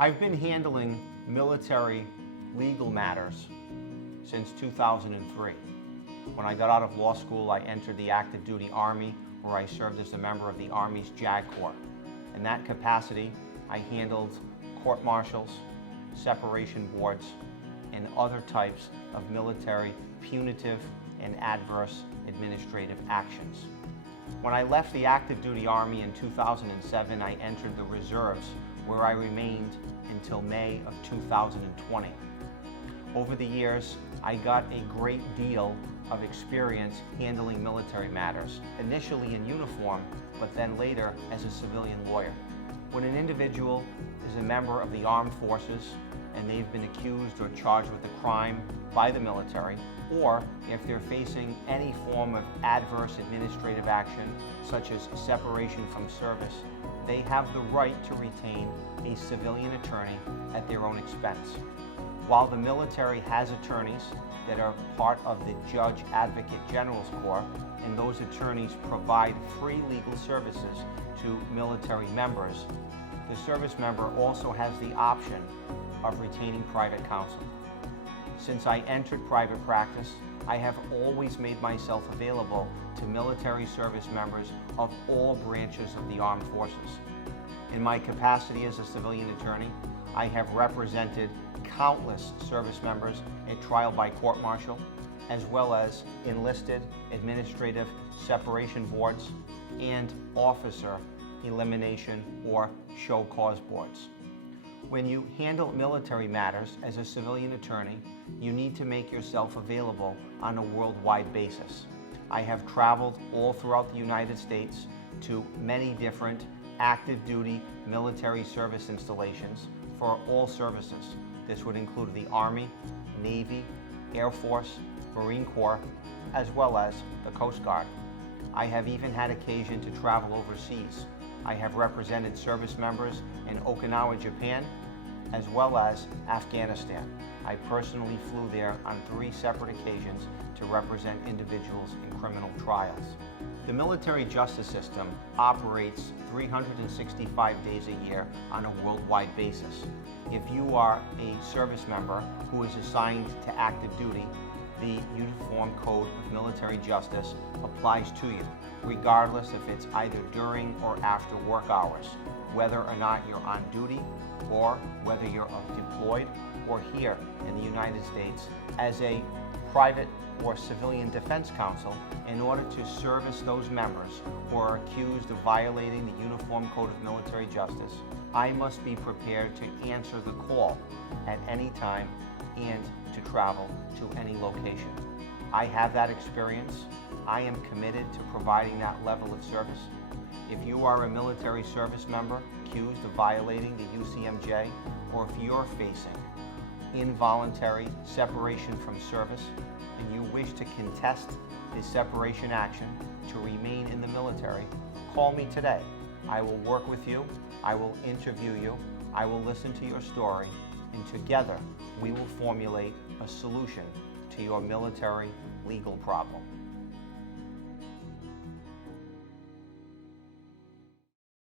I've been handling military legal matters since 2003. When I got out of law school, I entered the active duty Army, where I served as a member of the Army's JAG Corps. In that capacity, I handled court-martials, separation boards, and other types of military punitive and adverse administrative actions. When I left the active duty Army in 2007, I entered the reserves, where I remained until May of 2020. Over the years, I got a great deal of experience handling military matters, initially in uniform, but then later as a civilian lawyer. When an individual is a member of the armed forces and they've been accused or charged with a crime by the military, or if they're facing any form of adverse administrative action, such as separation from service, they have the right to retain a civilian attorney at their own expense. While the military has attorneys that are part of the Judge Advocate General's Corps, and those attorneys provide free legal services to military members, the service member also has the option of retaining private counsel. Since I entered private practice, I have always made myself available to military service members of all branches of the armed forces. In my capacity as a civilian attorney, I have represented countless service members at trial by court-martial, as well as enlisted, administrative, separation boards, and officer elimination or show cause boards. When you handle military matters as a civilian attorney, you need to make yourself available on a worldwide basis. I have traveled all throughout the United States to many different active duty military service installations for all services. This would include the Army, Navy, Air Force, Marine Corps, as well as the Coast Guard. I have even had occasion to travel overseas. I have represented service members in Okinawa, Japan, as well as Afghanistan. I personally flew there on 3 separate occasions to represent individuals in criminal trials. The military justice system operates 365 days a year on a worldwide basis. If you are a service member who is assigned to active duty, the Uniform Code of Military Justice applies to you, regardless if it's either during or after work hours, whether or not you're on duty, or whether you're deployed or here in the United States as a private or civilian defense counsel. In order to service those members who are accused of violating the Uniform Code of Military Justice, I must be prepared to answer the call at any time and to travel to any location. I have that experience. I am committed to providing that level of service. If you are a military service member accused of violating the UCMJ, or if you're facing involuntary separation from service and you wish to contest the separation action to remain in the military, call me today. I will work with you, I will interview you, I will listen to your story, and together we will formulate a solution to your military legal problem.